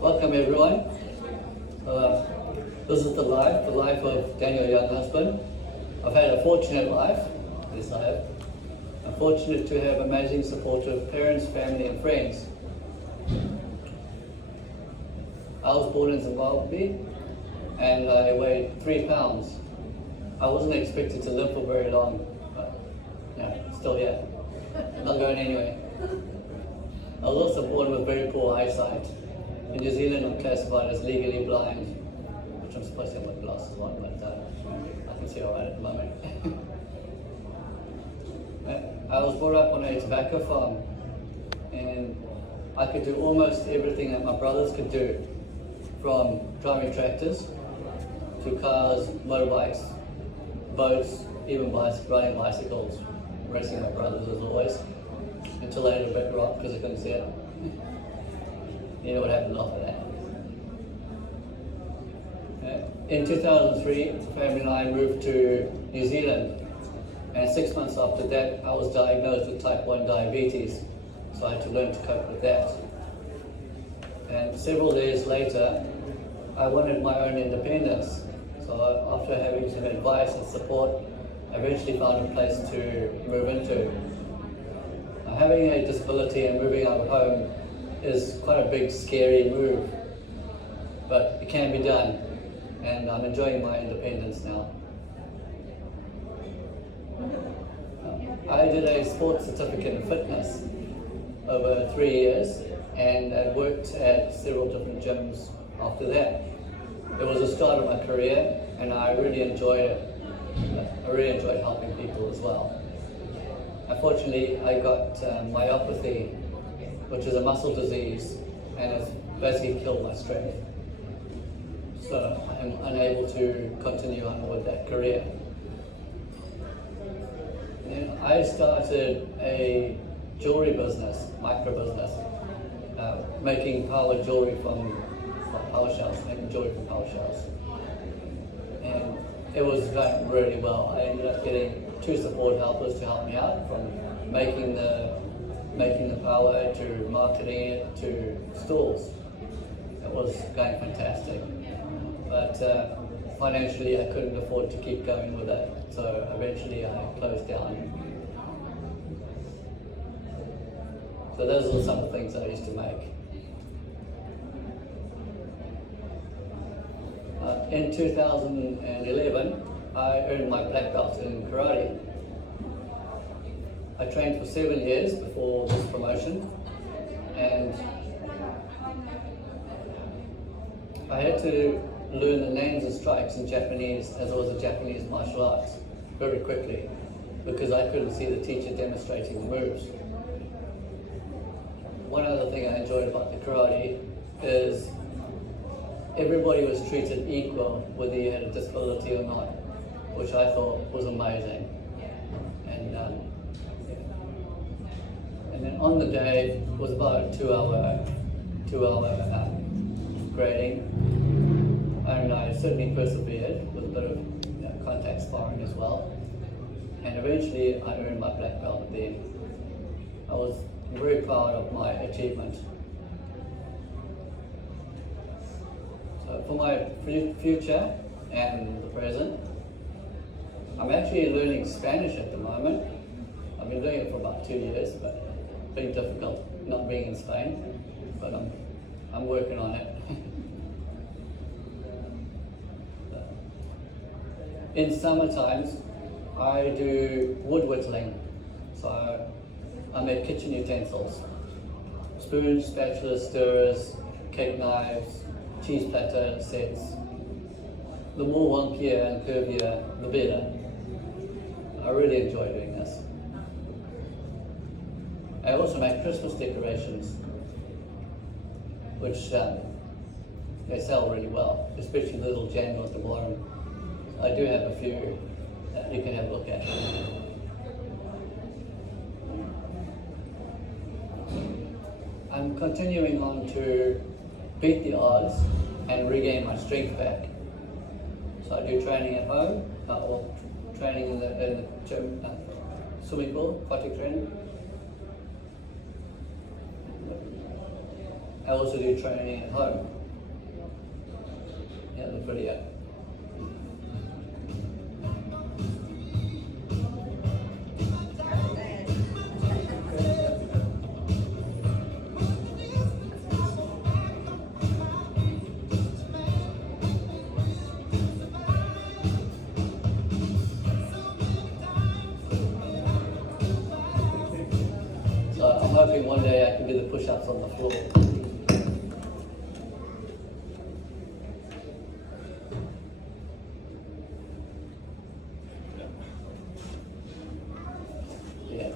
Welcome everyone. This is the life of Daniel Younghusband. I've had a fortunate life, yes I have. I'm fortunate to have amazing supportive parents, family and friends. I was born in Zimbabwe and I weighed 3 pounds. I wasn't expected to live for very long, but yeah, still here. Not going anywhere. I was also born with very poor eyesight. In New Zealand, I'm classified as legally blind, which I'm supposed to have my glasses on, but I can see all right at the moment. I was brought up on a tobacco farm, and I could do almost everything that my brothers could do, from driving tractors to cars, motorbikes, boats, even riding bicycles, racing my brothers as always, until I hit a bit rock because I couldn't see it. You know what happened after that. In 2003, the family and I moved to New Zealand, and 6 months after that, I was diagnosed with type 1 diabetes, so I had to learn to cope with that. And several years later, I wanted my own independence, so after having some advice and support, I eventually found a place to move into. Now, having a disability and moving out of home is quite a big, scary move, but it can be done, and I'm enjoying my independence now. I did a sports certificate in fitness over 3 years, and I worked at several different gyms after that. It was the start of my career, and I really enjoyed it. I really enjoyed helping people as well. Unfortunately, I got myopathy, which is a muscle disease, and it's basically killed my strength. So I'm unable to continue on with that career. And I started a jewelry business, micro business, making power jewelry from power shells, making jewelry from power shells. And it was going really well. I ended up getting 2 support helpers to help me out, from making the power to marketing it to stalls. It was going fantastic, but financially I couldn't afford to keep going with it, so eventually I closed down. So those are some of the things I used to make. In 2011, I earned my black belt in karate. I trained for 7 years before this promotion, and I had to learn the names of strikes in Japanese, as well as the Japanese martial arts, very quickly, because I couldn't see the teacher demonstrating the moves. One other thing I enjoyed about the karate is everybody was treated equal, whether you had a disability or not, which I thought was amazing. And then on the day was about a 2-hour grading, and I certainly persevered with a bit of contact sparring as well. And eventually I earned my black belt at the end. I was very proud of my achievement. So for my future and the present, I'm actually learning Spanish at the moment. I've been doing it for about 2 years, but it's been difficult not being in Spain, but I'm working on it. In summer times, I do wood whittling. So I make kitchen utensils, spoons, spatulas, stirrers, cake knives, cheese platter sets. The more wonkier and curvier, the better. I really enjoy doing this. I also make Christmas decorations, which they sell really well, especially the little jangle at the bottom. I do have a few that you can have a look at. I'm continuing on to beat the odds and regain my strength back. So I do training at home, or training in the gym, swimming pool, aquatic training. I also do training at home. Yeah, the video. So I'm hoping one day I can do the push-ups on the floor.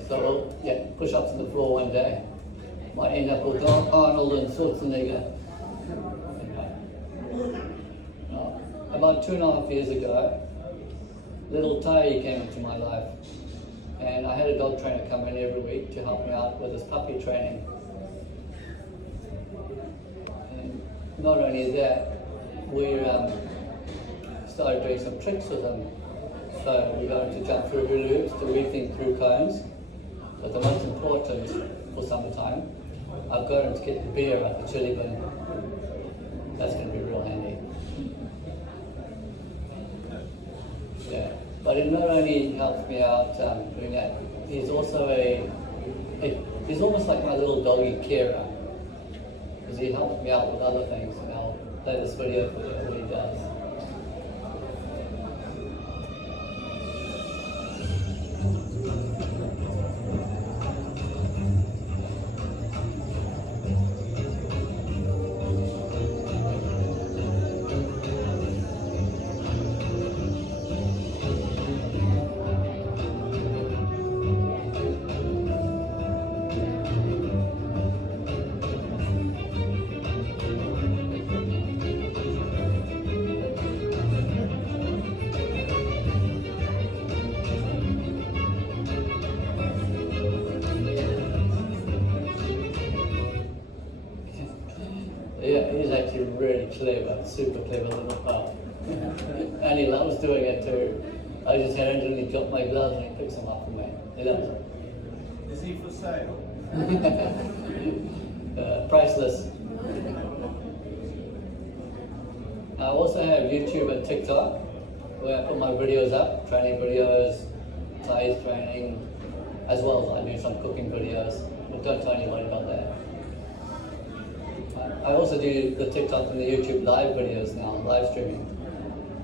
So, yeah, push-ups on the floor one day. Might end up with Arnold and Schwarzenegger. About 2.5 years ago, little Tai came into my life. And I had a dog trainer come in every week to help me out with his puppy training. And not only that, we started doing some tricks with him. So we're going to jump through hula hoops, to rethink through cones. But the most important for summertime, I've got him to get the beer out the chili bin. That's going to be real handy. Yeah, but it not only helps me out doing that, he's also he's almost like my little doggy carer, because he helps me out with other things, and I'll play this video for you what he does. Yeah, he's actually really clever, super clever little pup. And he loves doing it too. I just randomly drop my gloves and he picks them up for me. He loves it. Is he for sale? Priceless. I also have YouTube and TikTok where I put my videos up, training videos, size training, as well as I do some cooking videos, but don't tell anybody about that. I also do the TikTok and the YouTube live videos now, live streaming.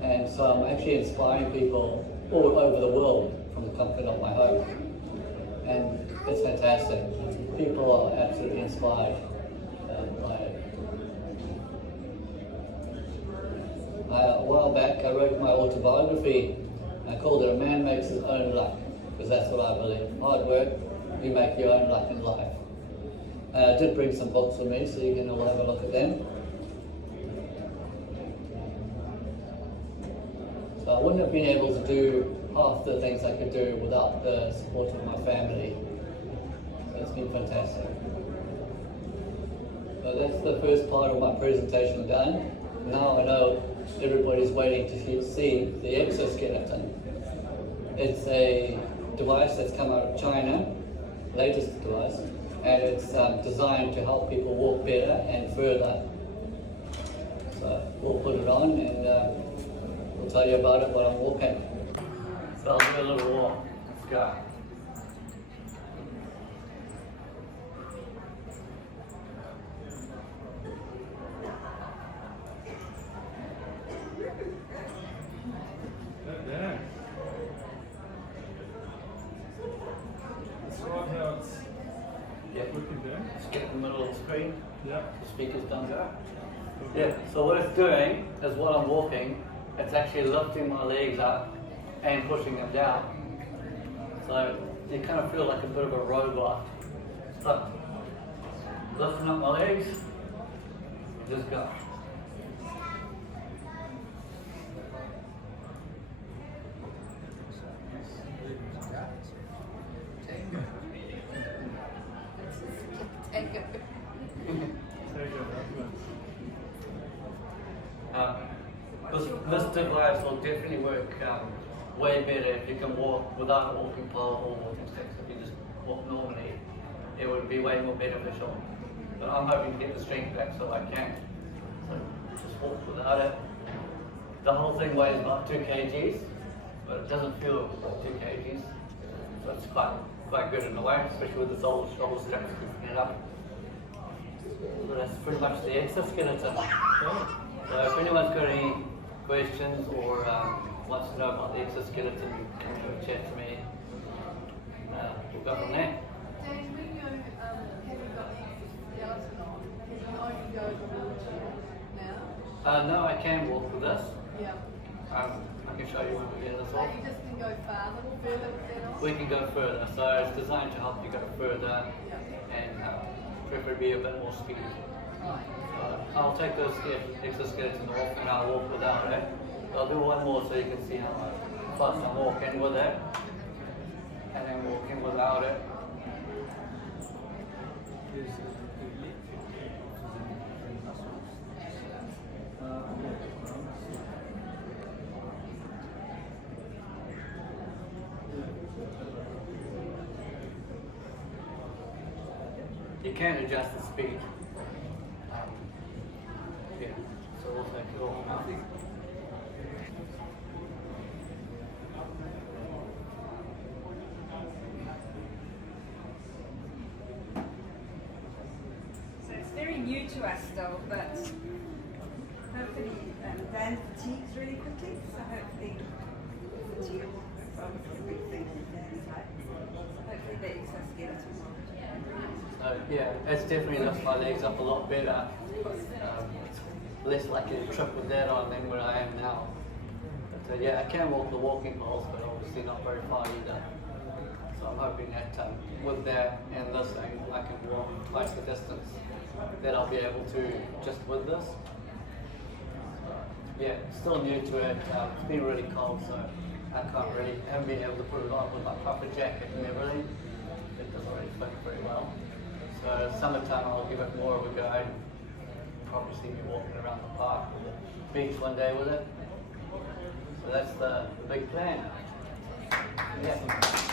And so I'm actually inspiring people all over the world from the comfort of my home. And it's fantastic. People are absolutely inspired by it. A while back I wrote my autobiography. I called it A Man Makes His Own Luck, because that's what I believe. Hard work, you make your own luck in life. I did bring some books with me, so you can all have a look at them. So I wouldn't have been able to do half the things I could do without the support of my family. So it's been fantastic. So that's the first part of my presentation done. Now I know everybody's waiting to see the exoskeleton. It's a device that's come out of China, latest device. And it's designed to help people walk better and further. So we'll put it on and we'll tell you about it while I'm walking. So I'll do a little walk. Let's go. Yeah. Describe how it's looking there. Just get in the middle of the screen. Yeah. The speaker's done that. Yeah, so what it's doing is while I'm walking, it's actually lifting my legs up and pushing them down. So you kind of feel like a bit of a robot. So lifting up my legs, just go. This device will definitely work way better if you can walk without a walking pole or walking sticks. If you just walk normally, it would be way more beneficial. but I'm hoping to get the strength back so I can. So just walk without it. The whole thing weighs about 2 kgs, but it doesn't feel like 2 kgs. So it's quite good in a way, especially with this old shoulder strap keeping it up. So that's pretty much the exoskeleton. So if anyone's got any questions or wants to know about the exoskeleton, come and chat to me. We'll go from there. Dan, when you haven't got the exoskeleton on, can you only go to the wheelchair now? No, I can walk with this. Yeah. I can show you when we get this So off. you just can go further with that on? We can go further, so it's designed to help you go further Yeah. and preferably a bit more speed. Right. I'll take this exoskeleton off and I'll walk without it. I'll do one more so you can see how fast I'm walking with it. And then walking without it. You can adjust the speed. Yeah, so we'll take it all now. So it's very new to us still, but hopefully Dan fatigues really quickly, so hopefully fatigue is obviously a big thing in Dan's life. Hopefully the exoskeleton will. So yeah, it's definitely lifts my legs up a lot better. It's less likely to trip with that on than where I am now. But yeah, I can walk the walking poles, but obviously not very far either. So I'm hoping that with that and this thing, I can walk twice the distance that I'll be able to just with this. Yeah, still new to it. It's been really cold, so I haven't been able to put it on with my puffer jacket and everything. It doesn't really fit very well. So summertime I'll give it more of a go. Probably see me walking around the park or the beach one day with it. So that's the big plan. Yeah.